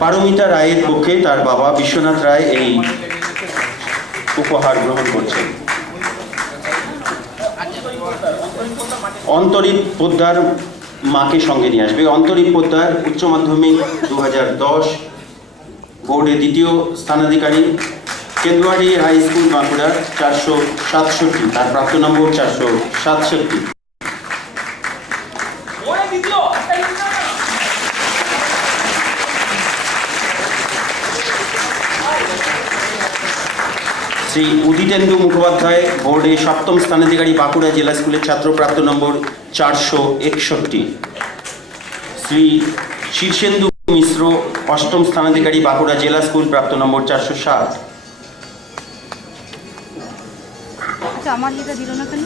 পারমিতা রায়ের পক্ষে তার বাবা বিশ্বনাথ রায় এই উপহার গ্রহণ করছেন। অন্তরীপ পোদ্দার মাকে সঙ্গে নিয়ে আসবে। অন্তরীপ পোদ্দার উচ্চ মাধ্যমিক 2010 বোর্ডে দ্বিতীয় স্থানাধিকারী, কেন্দুয়াড়ি হাই স্কুল বাঁকুড়া 467, তার প্রাপ্ত নম্বর 467। শ্রী উদিতেন্দু মুখোপাধ্যায় বোর্ডে সপ্তম স্থানাধিকারী, বাঁকুড়া জেলা স্কুলের ছাত্র, প্রাপ্ত নম্বর 461। শ্রী শীর্ষেন্দু মিশ্র অষ্টম স্থানাধিকারী, বাঁকুড়া জেলা স্কুল, প্রাপ্ত নম্বর 460। আমার যেটা দিল না কেন?